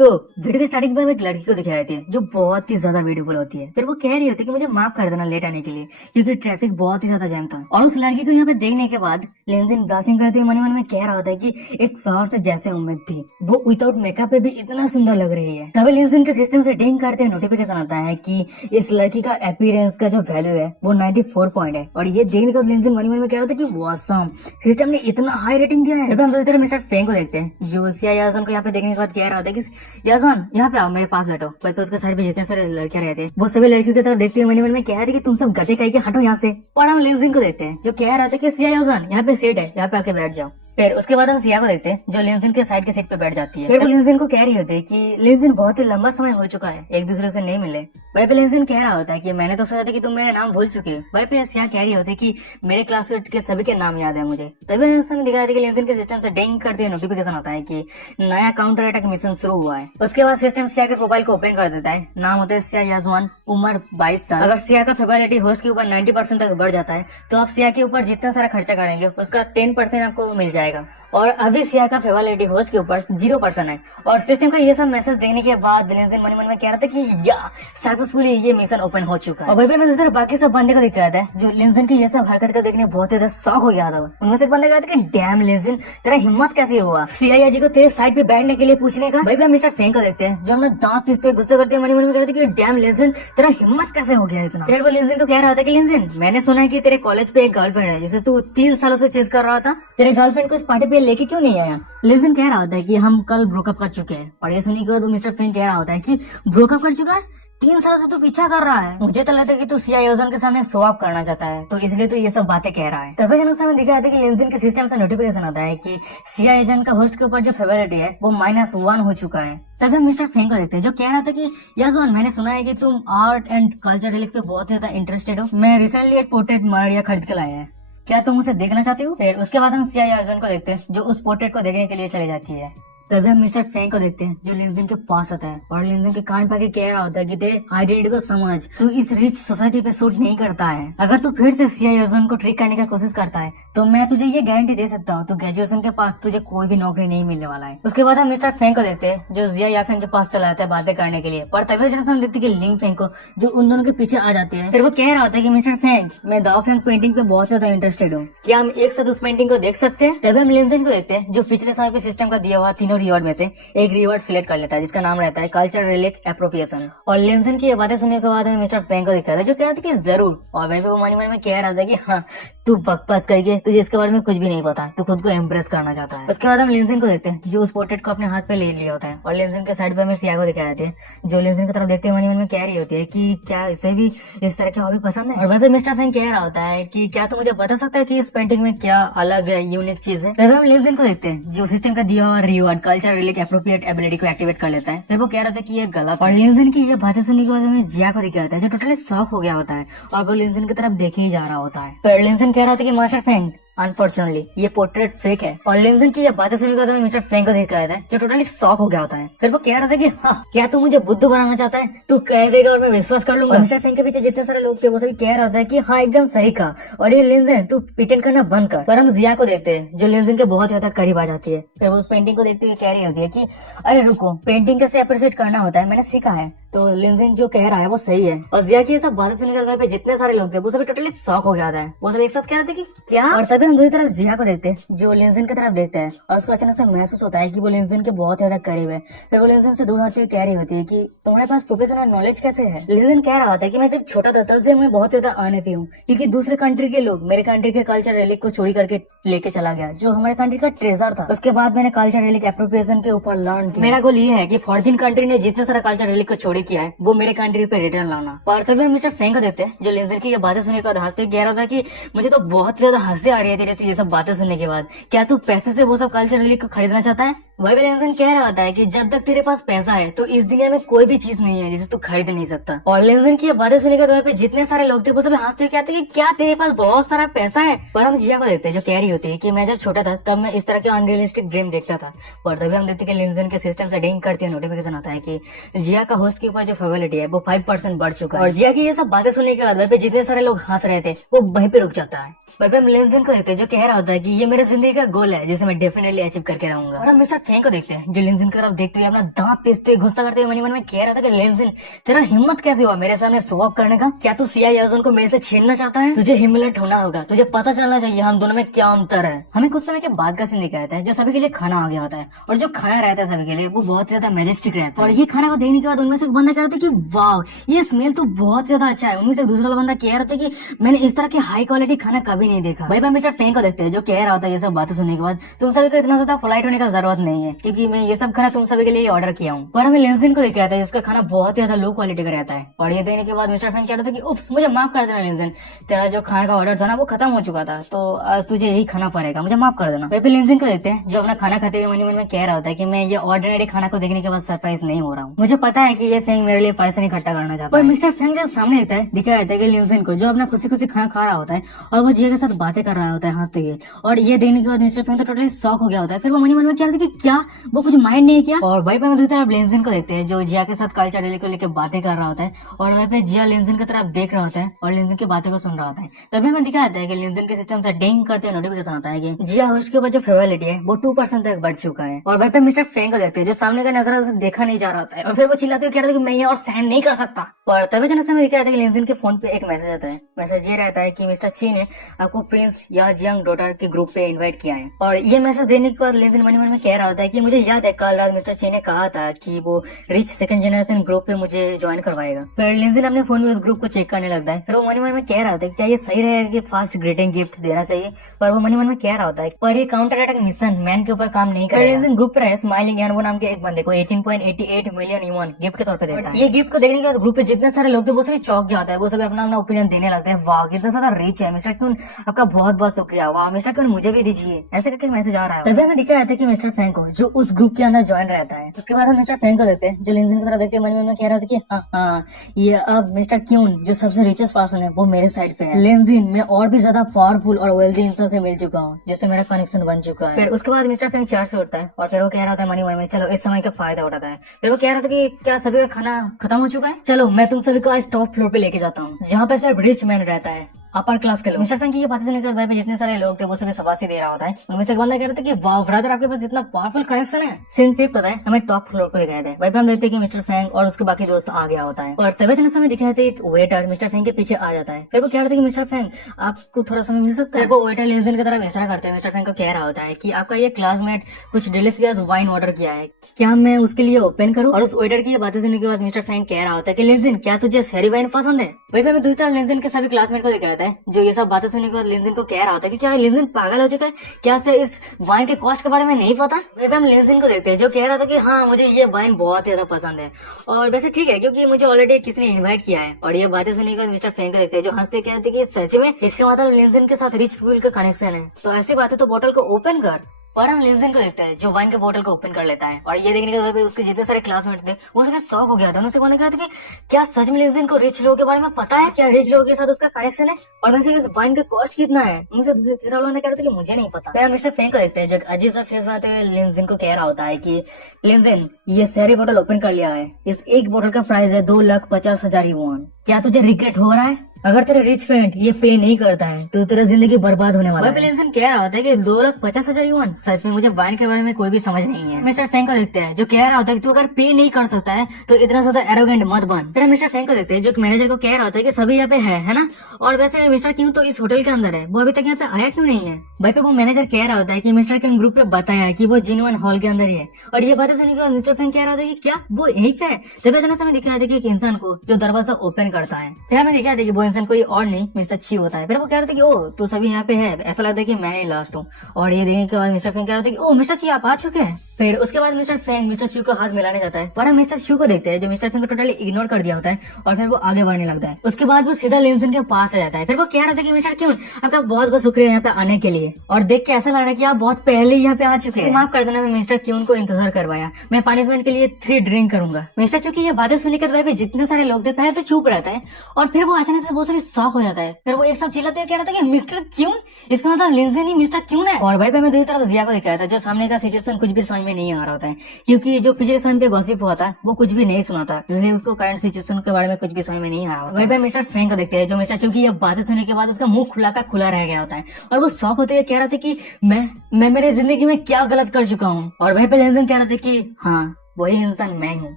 तो वीडियो के स्टार्टिंग में हम एक लड़की को दिखाई थी जो बहुत ही ज्यादा ब्यूटीफुल होती है। फिर वो कह रही होती है कि मुझे माफ कर देना लेट आने के लिए, क्योंकि ट्रैफिक बहुत ही ज्यादा जैम था। और उस लड़की को यहाँ पे देखने के बाद लिंजिन ब्लासिंग करते हुए मन में कह रहा होता है कि एक फ्लावर से जैसे उम्मीद थी, वो विदाउट मेकअप पे भी इतना सुंदर लग रही है। तभी लिंजिन के सिस्टम से डिंग करते हुए नोटिफिकेशन आता है कि इस लड़की का अपीयरेंस का जो वैल्यू है वो 94 पॉइंट है। और ये देखने के बाद लिंजिन मन में कह रहा होता है कि ऑसम, सिस्टम ने इतना हाई रेटिंग दिया है। हम दूसरी तरफ मिस्टर फेंग को देखते हैं जो सिया याजन को यहाँ पे देखने के बाद कह रहा होता है कि याजन यहाँ पे आओ, मेरे पास बैठो। पर उसके साइड पे जितने सारे लड़कियां रहते हैं वो सभी लड़कियों की तरफ देखते हुए मन में कह रहे थे कि तुम सब गधे कहीं के हटो यहाँ से। और हम लिंजिन को देखते हैं जो कह रहा था कि सिया याजन यहाँ पे सीट है, यहाँ पे आके बैठ जाओ। फिर उसके बाद हम सिया को देखते हैं जो लिंजिन के साइड के सीट पे बैठ जाती है। फिर वो लिंजिन को कह रही होती है कि लिंजिन बहुत ही लंबा समय हो चुका है एक दूसरे से नहीं मिले। वहीं पे लिंजिन कह रहा होता है कि मैंने तो सोचा था कि तुम मेरा नाम भूल चुके हो। वहीं पे सिया कह रही होती है कि मेरे क्लासमेट के सभी के नाम याद है मुझे। तभी उसने दिखाया था कि लिंजिन के सिस्टम से डिंग करते हुए नोटिफिकेशन आता है कि नया काउंटर अटैक मिशन शुरू हुआ है। उसके बाद सिस्टम सिया के प्रोफाइल को ओपन कर देता है। नाम होता है सिया याजवान, उम्र 22 साल। अगर सिया का फेवरेलिटी होस्ट के ऊपर 90% तक बढ़ जाता है तो आप सिया के ऊपर जितना सारा खर्चा करेंगे उसका 10% आपको मिल जाएगा। और अभी सिया का फेवरेलिटी होस्ट के ऊपर 0% है। और सिस्टम का ये सब मैसेज देखने के बाद लिंजिन मन में कह रहा था कि या सक्सेसफुली ये मिशन ओपन हो चुका है। और वही पे बाकी सब बंदे को दिखाया था जो लिंजिन की ये सब हरकत को देखने बहुत ज्यादा शौक हो गया था। उनमें से एक बंदा कह रहा था कि डैम लिंजिन, तेरा हिम्मत कैसे हुआ सिया जी को तेरे साइड पे बैठने के लिए पूछने का। वही पे मिस्टर फेंग को देखते हैं जो हमने दांत पीसते गुस्से करते मन में कह रहे थे कि डैम लिंजिन, तेरा हिम्मत कैसे हो गया इतना। फिर वो लिंजिन को कह रहा था कि लिंजिन, मैंने सुना है कि तेरे कॉलेज पे एक गर्लफ्रेंड है जिसे तू 3 सालों से चेज कर रहा था, तेरे गर्लफ्रेंड को इस पार्टी पे लेके क्यों नहीं आया। लिंजिन कह रहा होता है कि हम कल ब्रोकअप कर चुके हैं। और ये सुनने के बाद मिस्टर फेंग कह रहा होता है कि ब्रोकअप कर चुका है, 3 साल से तू पीछा कर रहा है। मुझे तो लगता है कि तू सिया योजन के सामने शो ऑफ करना चाहता है, तो इसलिए तू ये सब बातें कह रहा है। तभी हमें दिखाया था कि लिंजिन के सिस्टम से नोटिफिकेशन आता है कि सिया एजेंट का होस्ट के ऊपर जो फेवरेलिटी है वो -1 हो चुका है। तभी हम मिस्टर फेंग को देखते हैं जो कह रहा था कि याजवान, मैंने सुना है कि तुम आर्ट एंड कल्चर रिलीफ पे बहुत ज्यादा इंटरेस्टेड हो। मैं रिसेंटली एक पोर्ट्रेट मारिया खरीद के लाया है, क्या तुम उसे देखना चाहते हो। फिर उसके बाद हम सिया याजन को देखते हैं जो उस पोर्ट्रेट को देखने के लिए चली जाती है। तभी हम मिस्टर फेंग को देखते हैं जो लिंजिन के पास आता है और लिंजिन के कान पे कह रहा होता है कि तेरे आइडेंटिटी को समझ, तू इस रिच सोसाइटी पे सूट नहीं करता है। अगर तू फिर से सिया याजन को ट्रिक करने की कोशिश करता है तो मैं तुझे ये गारंटी दे सकता हूँ, तो ग्रेजुएशन के पास तुझे कोई भी नौकरी नहीं मिलने वाला है। उसके बाद हम मिस्टर फेंग को देखते हैं जो जिया याफेंग के पास चला जाता है बातें करने के लिए। पर तभी हम देखते हैं कि लिंग फेंग को जो उन दोनों के पीछे आ जाते हैं। फिर वो कह रहा होता है कि मिस्टर फेंग, मैं दाओ फेंग पेंटिंग पे बहुत ज्यादा इंटरेस्टेड हूँ, क्या हम एक साथ उस पेंटिंग को देख सकते हैं। तभी हम लिंजिन को देखते हैं जो पिछले साल के सिस्टम का दिया हुआ तीनों रिवॉर्ड में से एक रिवॉर्ड सिलेक्ट कर लेता है जिसका नाम रहता है कल्चर रिलीफ एप्रोप्रिएशन। और लिंजिन की ये बातें सुनने के बाद हमें मिस्टर फेंग को दिखा था जो कह रहा था कि जरूर। और वहीं पे वो मन में कह रहा था कि हाँ, तू बकवास करके तुझे इसके बारे में कुछ भी नहीं पता, तू खुद को इम्प्रेस करना चाहता है। उसके बाद हम लिंजिन को देखते हैं जो उस पोर्ट्रेट को अपने हाथ पे ले लिया होता है। और लिंजिन के साइड पे हमें सिया को दिखाई जाती है जो लिंजिन की तरफ देखते हुए मन में कह रही होती है कि क्या इसे भी इस तरह की हॉबी पसंद है। और वहीं पे मिस्टर फेंग कह रहा होता है कि क्या तू मुझे बता सकता है कि इस पेंटिंग में क्या अलग है, यूनिक चीज है। तभी हम लिंजिन को देखते हैं जो सिस्टम का दिया हुआ reward culture relief appropriate ability को एक्टिवेट कर लेता है। फिर वो कह रहा था कि ये गलत। और लिंजिन की ये बातें सुनने के बाद हमें जिया को दिखाता है जो टोटली शॉक हो गया होता है और वो लिंजिन की तरफ देखे ही जा रहा होता है। फिर लिंजिन कह रहा था कि मास्टर फेंग, अनफॉर्चुनेटली ये पोर्ट्रेट फेक है। और लिंजिन की ये बातें सुनने के बाद मिस्टर फेंग को दिखाया था जो टोटली शॉक हो गया होता है। फिर वो कह रहा था कि हाँ, क्या तू मुझे बुद्धू बनाना चाहता है, तू कह देगा और मैं विश्वास कर लूंगा। मिस्टर फेंग के पीछे जितने सारे लोग थे वो सभी कह रहा था कि हाँ, एकदम सही कहा। और ये लिंजिन, तू प्रिटेंड करना बंद कर। पर हम जिया को देखते हैं जो लिंजिन के बहुत ज्यादा करीब आ जाती है। फिर वो उस पेंटिंग को देखते हुए कह रही होती है कि अरे रुको, पेंटिंग कैसे अप्रिशिएट करना होता है मैंने सीखा है। तो लिंजिन जो कह रहा है वो सही है। और जिया की ये सब बातें सुनने के बाद जितने सारे लोग थे वो सभी टोटली शॉक हो गया था। वो सब एक साथ कह रहे थे कि क्या। और तभी हम दूसरी तरफ जिया को देखते हैं जो लिंजिन की तरफ देखते हैं और उसको अचानक से महसूस होता है कि वो लिंजिन के बहुत ज्यादा करीब है। फिर वो लिंजिन से दूर हटते हुए कह रही होती है कि तुम्हारे पास प्रोफेशनल नॉलेज कैसे है। लिंजिन कह रहा होता है कि मैं जब छोटा था तब से मैं बहुत ज्यादा अनहैप्पी हूँ क्योंकि दूसरे कंट्री के लोग मेरे कंट्री के कल्चर रिलीफ को चोरी करके लेके चला गया जो हमारे कंट्री का ट्रेजर था। उसके बाद मैंने कल्चर रिलीफ एप्रोप्रिएशन के ऊपर लर्न किया। मेरा गोल ये है कि फॉरेन कंट्री ने जितने सारा कल्चर रिलीफ को चोरी किया है वो मेरे कंट्री पे रिटर्न लाना। और तभी हम मिस्टर फेंग को देखते हैं जो लिंजिन की ये बातें सुनने के बाद हंसते कह रहा था कि मुझे तो बहुत ज्यादा हंसी आ रही है तेरे से ये सब बातें सुनने के बाद, क्या तू पैसे से वो सब कल्चर रिलीफ को खरीदना चाहता है। वही लिंजिन कह रहा होता है कि जब तक तेरे पास पैसा है तो इस दुनिया में कोई भी चीज नहीं है जिसे तू खरीद नहीं सकता। और लिंजिन की ये बातें सुनने के बाद जितने सारे लोग थे वो सब हंसते हुए कहते कि क्या तेरे पास बहुत सारा पैसा है। पर हम जिया को देखते हैं जो कह रही होती है कि मैं जब छोटा था तब मैं इस तरह के अनरियलिस्टिक ड्रीम देखता था। और तभी हम देखते हैं कि लिंजिन के सिस्टम से डिंग करती है नोटिफिकेशन आता है कि जिया का होस्ट के ऊपर जो फेवरेलिटी है वो 5% बढ़ चुका है। और जिया की ये सब बातें सुनने के बाद वहीं पे जितने सारे लोग हंस रहे थे वो वहीं पे रुक जाता है। वहीं पे हम लिंजिन को देखते हैं जो कह रहा होता है कि ये मेरे जिंदगी का गोल है जिसे मैं डेफिनेटली अचीव करके रहूंगा। और हम मिस्टर फेंग को देखते हैं जो लिंजिन की तरफ देखते हुए अपना दांत पीसते हुए गुस्सा करते हुए मनी मन में कह रहा था कि लिंजिन तेरा हिम्मत कैसे हुआ मेरे सामने शो ऑफ करने का? क्या तू सिया याजून को मेरे से छीनना चाहता है? तुझे हिम्मत होना होगा, तुझे पता चलना चाहिए हम दोनों में क्या अंतर है। हमें कुछ समय के बाद का सीन दिखाया है जो सभी के लिए खाना आ गया होता है और जो खाना रहता है सभी के लिए वो बहुत ज्यादा मैजेस्टिक रहता है। और ये खाना को देखने के बाद उनमें से एक बंदा कह रहा था कि वाह ये स्मेल तो बहुत ज्यादा अच्छा है। उनमें से दूसरा बंदा कह रहा था कि मैंने इस तरह के हाई क्वालिटी खाना कभी नहीं देखा। भाई मिस्टर फेंग को देखते हैं जो कह रहा होता है ये सब बातें सुनने के बाद तुम सभी को इतना ज्यादा पोलाइट होने का जरूरत नहीं है क्योंकि मैं ये सब खाना तुम सभी के लिए ऑर्डर किया हूँ। पर हमें लिंजिन को देखा था जिसका खाना बहुत ही ज्यादा लो क्वालिटी का रहता है। और ये देने के बाद मिस्टर फेंग कह रहा था कि उप्स मुझे माफ कर देना लिंजिन, तेरा जो खाने का ऑर्डर था ना वो खत्म हो चुका था तो आज तुझे यही खाना पड़ेगा, मुझे माफ कर देना। वही पे लिंजिन को देखते हैं जो अपना खाना खाते हुए मन में कह रहा होता है कि मैं ये ऑर्डिनरी खाना को देखने के बाद सरप्राइज नहीं हो रहा हूँ। मुझे पता है कि ये फेंग मेरे लिए पैसे इकट्ठा करना चाहता है। मिस्टर फेंग जब सामने रहता है दिखाया जाता है कि लिंजिन को जो अपना खुशी खुशी खाना खा रहा होता है और वो जिया के साथ बातें कर रहा होता है हंसते हुए। और ये देखने के बाद मिस्टर फेंग तो टोटली शॉक हो गया होता है। फिर वो मन में कह रहा था कि क्या वो कुछ माइंड नहीं किया। और वही पे हम दूसरी तरफ लिंजिन को देखते हैं जो जिया के साथ कल्चर रैली को लेकर बातें कर रहा होता है और वही पे जिया लिंजिन की तरफ देख रहा होता है और लिंजिन की बातें को सुन रहा होता है। तभी हमें दिखाया जाता है कि लिंजिन के सिस्टम से डिंग करते हुए नोटिफिकेशन आता है कि जिया होस्ट के ऊपर जो फेवरिलिटी है वो 2% तक बढ़ चुका है। और वही पे मिस्टर फेंग को देखते हैं जो सामने का नजर उसे देखा नहीं जा रहा था और फिर वो चिल्लाते हुए कह रहा था कि मैं ये और सहन नहीं कर सकता। पर तभी जन से हमें दिखाया था कि लिंजिन के फोन पे एक मैसेज आता है। मैसेज ये रहता है कि मिस्टर ची ने आपको प्रिंस या यंग डॉटर के ग्रुप पे इनवाइट किया है। और ये मैसेज देने के बाद लिंजिन मन में कह रहा होता है कि मुझे याद है कल रात मिस्टर ची ने कहा था कि वो रिच सेकंड जनरेशन ग्रुप पे मुझे ज्वाइन करवाएगा। फिर लिंजिन अपने फोन में उस ग्रुप को चेक करने लगता है। फिर वो मन में कह रहा होता है क्या ये सही रहेगा कि फास्ट ग्रीटिंग गिफ्ट देना चाहिए। पर वो मन में कह रहा होता है पर ये काउंटर अटैक मिशन मैन के ऊपर काम नहीं करेगा। लिंजिन ग्रुप पे स्माइलिंग एंड वो नाम के एक बंदे को 18.88 मिलियन यून गिफ्ट के तौर पे देता है। ये गिफ्ट को देखने के बाद ग्रुप पे जितने सारे लोग थे वो सभी चौंक गया होता है। वो सभी अपना अपना ओपिनियन देने लगते हैं। वाह कितना ज्यादा रिच है मिस्टर क्यून, आपका बहुत बहुत शुक्रिया। वाह मिस्टर क्यून मुझे भी दीजिए, ऐसे करके मैसेज आ रहा है। तभी हमें दिखा जाता है कि मिस्टर फेंग को जो उस ग्रुप के अंदर ज्वाइन रहता है। उसके बाद हम मिस्टर फेंग को देखते हैं जो लिंजिन की तरह देखते हैं। मन में कह रहा था कि हाँ ये अब मिस्टर क्यून जो सबसे रिचेस्ट पर्सन है वो मेरे साइड पे है। लिंजिन मैं और भी ज्यादा पावरफुल और वेल्दी इंसान से मिल चुका हूँ जिससे मेरा कनेक्शन बन चुका है। फिर उसके बाद मिस्टर फेंग चेयर से उठता है और फिर वो कह रहा था मन में चलो इस समय का फायदा उठाता है। फिर वो कह रहा था कि क्या सभी का खाना खत्म हो चुका है, चलो मैं तुम सभी को आज टॉप फ्लोर पे लेके जाता हूँ जहाँ पे सिर्फ रिच मैन रहता है, अपर क्लास के लोग। मिस्टर फेंग की ये बातें सुनने के बाद जितने सारे लोग थे वो सभी शाबाशी दे रहा होता है। उनमें से एक बंदा कह रहा था कि वाह ब्रदर आपके पास इतना पावरफुल कनेक्शन है। सीन सिर्फ पता है हमें टॉप फ्लोर पे गए थे। वहीं पे हम देखते हैं कि मिस्टर फेंग और उसके बाकी दोस्त आ गया होता है और तभी इतने समय दिख रहे थे एक वेटर मिस्टर फेंग के पीछे आ जाता है। फिर वो कह रहा था कि मिस्टर फेंग आपको थोड़ा समय मिल सकता है। वो वेटर लिंजिन की तरफ इशारा करते हैं मिस्टर फेंग को कह रहा होता है कि आपका ये क्लासमेट कुछ डिलीशियस वाइन ऑर्डर किया है, क्या मैं उसके लिए ओपन करूँ। और उस वेटर की ये बातें सुनने के बाद मिस्टर फेंग कह रहा होता है कि लिंजिन क्या तुझे शेरी वाइन पसंद है। वहीं पे मैं दूसरी तरफ लिंजिन के सभी क्लासमेट को दिखाया था जो ये सब बातें सुनने के बाद लिंजिन को कह रहा होता है कि क्या लिंजिन पागल हो चुका है, क्या उसे इस वाइन के कॉस्ट के बारे में नहीं पता। वहीं पे हम लिंजिन को देखते हैं जो कह रहा था कि हाँ मुझे ये वाइन बहुत ज्यादा पसंद है और वैसे ठीक है क्योंकि मुझे ऑलरेडी किसी ने इन्वाइट किया है। और ये बातें सुनने के बाद मिस्टर फेंग को देखते हैं जो हंसते कहते हैं कि सच में इसके मतलब लिंजिन के साथ रिच पीपल का कनेक्शन है, तो ऐसी बात है तो बोतल को ओपन कर। और हम लिंजिन को देखते हैं जो वाइन के बोतल को ओपन कर लेता है। और ये देखने के बाद उसके जितने सारे क्लासमेट थे वो सभी शॉक हो गया था। उनसे कहने था कि क्या सच में लिंजिन को रिच लोगों के बारे में पता है, क्या रिच लोगों के साथ उसका कनेक्शन है और वैसे इस वाइन का कॉस्ट कितना है। उनसे तीसरा लोगों ने कह रहा था कि मुझे नहीं पता। फिर हम मिस्टर फेंग को देखते हैं जो अजीब सा फेस बनाते हुए लिंजिन को कह रहा होता है कि लिंजिन ये सारी बोतल ओपन कर लिया है, इस एक बोतल का प्राइस है 2,50,000 युआन। क्या तुझे रिग्रेट हो रहा है? अगर तेरा रिच फ्रेंड ये पे नहीं करता है तो तेरा जिंदगी बर्बाद होने वाला है। लिंजिन कह रहा होता है कि 2,50,000 युआन, सच में मुझे वाइन के बारे में कोई भी समझ नहीं है। मिस्टर फेंग को देखते हैं जो कह रहा होता है कि तू अगर पे नहीं कर सकता है तो इतना ज्यादा एरोगेंट मत बन। फिर मिस्टर फेंग को देखते हैं जो मैनेजर को कह रहा होता है कि सभी यहाँ पे है ना, और वैसे मिस्टर क्यों तो इस होटल के अंदर है, वो अभी तक यहाँ पे आया क्यों नहीं है। भाई पे वो मैनेजर कह रहा होता है कि मिस्टर किंग ग्रुप पे बताया है कि वो जिनवन हॉल के अंदर ही है। और ये बातें सुनने के बाद मिस्टर फेंग कह रहा था कि क्या वो यहीं पे है। तभी अचानक से हमें दिखाया था कि एक इंसान को जो दरवाजा ओपन करता है। फिर हमें दिखाया था कि वो इंसान कोई और नहीं मिस्टर ची होता है। फिर वो कह रहे थे कि ओ तो सभी यहाँ पे है, ऐसा लगता है कि मैं ही लास्ट हूँ। और ये देखने के बाद मिस्टर फेंग कह रहा था कि ओ मिस्टर ची आप आ चुके हैं। फिर उसके बाद मिस्टर फेंग मिस्टर शू को हाथ मिलाने जाता है पर हम मिस्टर शू को देखते हैं जो मिस्टर फेंग को टोटली इग्नोर कर दिया होता है और फिर वो आगे बढ़ने लगता है। उसके बाद वो सीधा लिंजिन के पास आ जाता है। फिर वो कह रहा था कि मिस्टर क्यों आपका बहुत बहुत शुक्रिया यहाँ पे आने के लिए, और देख के ऐसा लग रहा है कि आप बहुत पहले यहाँ पे आ चुके हैं। माफ कर देना मैं मिस्टर क्यून को इंतजार करवाया, मैं पनिशमेंट के लिए 3 ड्रिंक करूंगा। मिस्टर चूंकि ये बातें सुनने के बाद जितने सारे लोग थे पहले तो चुप रहता है और फिर वो अचानक से बहुत सारी शॉक हो जाता है। फिर वो एक साथ चिल्लाते हुए कह रहा था कि मिस्टर क्यून, इसका मतलब लिंजी नहीं मिस्टर क्यून है। और भाई पे मैं दूसरी तरफ जिया को दिखाया था जो सामने का सिचुएशन कुछ भी समझ में नहीं आ रहा होता है, क्योंकि जो पिछले समय पे गॉसिप हुआ था वो कुछ भी नहीं सुना था, इसलिए उसको करंट सिचुएशन के बारे में कुछ भी समझ में नहीं आ रहा होता। भाई पे मिस्टर फ्रैंक को देखते हैं जो मिस्टर चू की ये बातें सुनने के बाद उसका मुंह खुला का खुला रह गया होता है और वो शॉक होते हुए कह रहा था कि मैं मेरे जिंदगी में क्या गलत कर चुका हूँ। और भाई पे लिंजन कह रहा था कि हाँ वही इंसान मैं हूँ।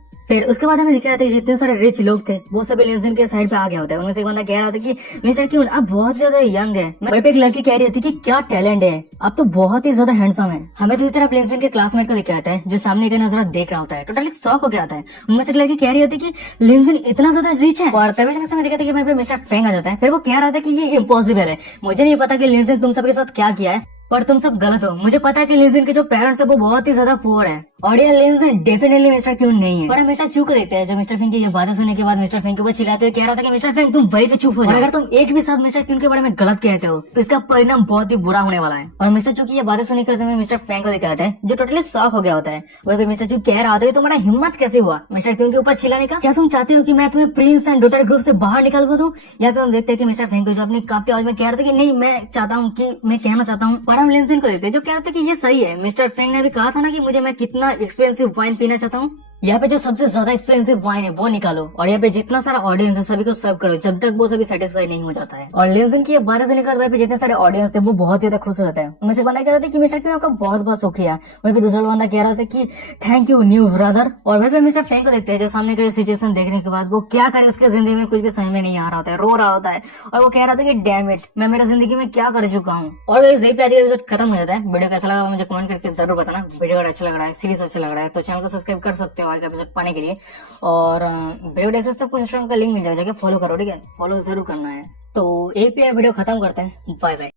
फिर उसके बाद हमें दिख रहा था कि जितने सारे रिच लोग थे वो सभी लिंजन के साइड पे आ गया होता है। उनमें से एक बंदा कह रहा था कि मिस्टर क्यून आप बहुत ज्यादा यंग है। वहीं पे एक लड़की कह रही थी कि क्या टैलेंट है, आप तो बहुत ही ज्यादा हैंडसम है। हमें दूसरी तरफ लिंजन के क्लासमेट को दिखाया है जो सामने का नजर देख रहा होता है, टोटली शॉक हो गया होता है। उनमें से एक लड़की कह रही होती कि लिंजन इतना ज्यादा रिच है। और तभी से हमें दिखा था कि वहीं पे मिस्टर फ्रैंक आ जाता है। फिर वो कह रहा था कि ये इम्पॉसिबल है, मुझे नहीं पता कि लिंजन तुम सबके साथ क्या किया है पर तुम सब गलत हो। मुझे पता है कि लिंजन के जो पेरेंट्स है वो बहुत ही ज्यादा पुअर है और ये लिंजन डेफिनेटली मिस्टर क्यून नहीं है। और हम मिस्टर चू को देखते हैं जो मिस्टर फिंक की ये बातें सुनने के बाद मिस्टर फिंक के ऊपर चिल्लाते हुए कह रहा था कि मिस्टर फिंक तुम वही पे चुप हो जाओ, अगर तुम एक भी साथ मिस्टर क्यून के बारे में गलत कहते हो तो इसका परिणाम बहुत ही बुरा होने वाला है। और मिस्टर चू की ये बातें सुनने के बाद मिस्टर फ्रैंक को दिखाते हैं जो टोटली शॉक हो गया होता है। वही पे मिस्टर चू कह रहा था तुम्हारा हिम्मत कैसे हुआ मिस्टर क्यून के ऊपर चिल्लाने का, क्या तुम चाहते हो कि मैं तुम्हें प्रिंस एंड डॉटर ग्रुप से बाहर निकालवा दूं। यहाँ पे हम देखते हैं कि मिस्टर फ्रैंक जो अपनी कांपती आवाज में कह रहा था कि नहीं मैं चाहता हूँ कि मैं कहना चाहता हूँ। पर हम लिंजन को देखते हैं जो कह रहा था कि ये सही है, मिस्टर फ्रैंक ने भी कहा था ना कि मुझे मैं कितना एक्सपेंसिव वाइन पीना चाहता हूँ, यहाँ पे जो सबसे ज्यादा एक्सपेंसिव वाइन है वो निकालो और यहाँ पे जितना सारा ऑडियंस है सभी को सर्व करो जब तक वो सभी सेटिस्फाई नहीं हो जाता है। और लिंजन की ये बातें सुनने के बाद वहाँ पे जितने सारे ऑडियंस थे वो बहुत ज्यादा खुश हो जाते हैं। उनमें से बंदा कह रहा था कि मिस्टर क्यून आपका बहुत बहुत शुक्रिया। वहीं पे दूसरा बंदा कह रहा था कि थैंक यू न्यू ब्रदर। और वहीं पे मिस्टर फ्रैंक को देखते हैं जो सामने का सिचुएशन देखने के बाद वो क्या करे उसके जिंदगी में कुछ भी समझ में नहीं आ रहा होता है, रो रहा होता है और वो कह रहा था कि डैम इट मैं मेरी जिंदगी में क्या कर चुका हूँ। और यही पे आज एपिसोड खत्म हो जाता है। वीडियो कैसा लगा मुझे कमेंट करके जरूर बताना। वीडियो अगर अच्छा लग रहा है सीरीज अच्छा लग रहा है तो चैनल को सब्सक्राइब कर सकते हो आगे एपिसोड पाने के लिए। और वीडियो जैसे सब कुछ इंस्टाग्राम का लिंक मिल जाएगा, फॉलो करो, ठीक है, फॉलो जरूर करना है। तो यही पे वीडियो खत्म करते हैं, बाय बाय।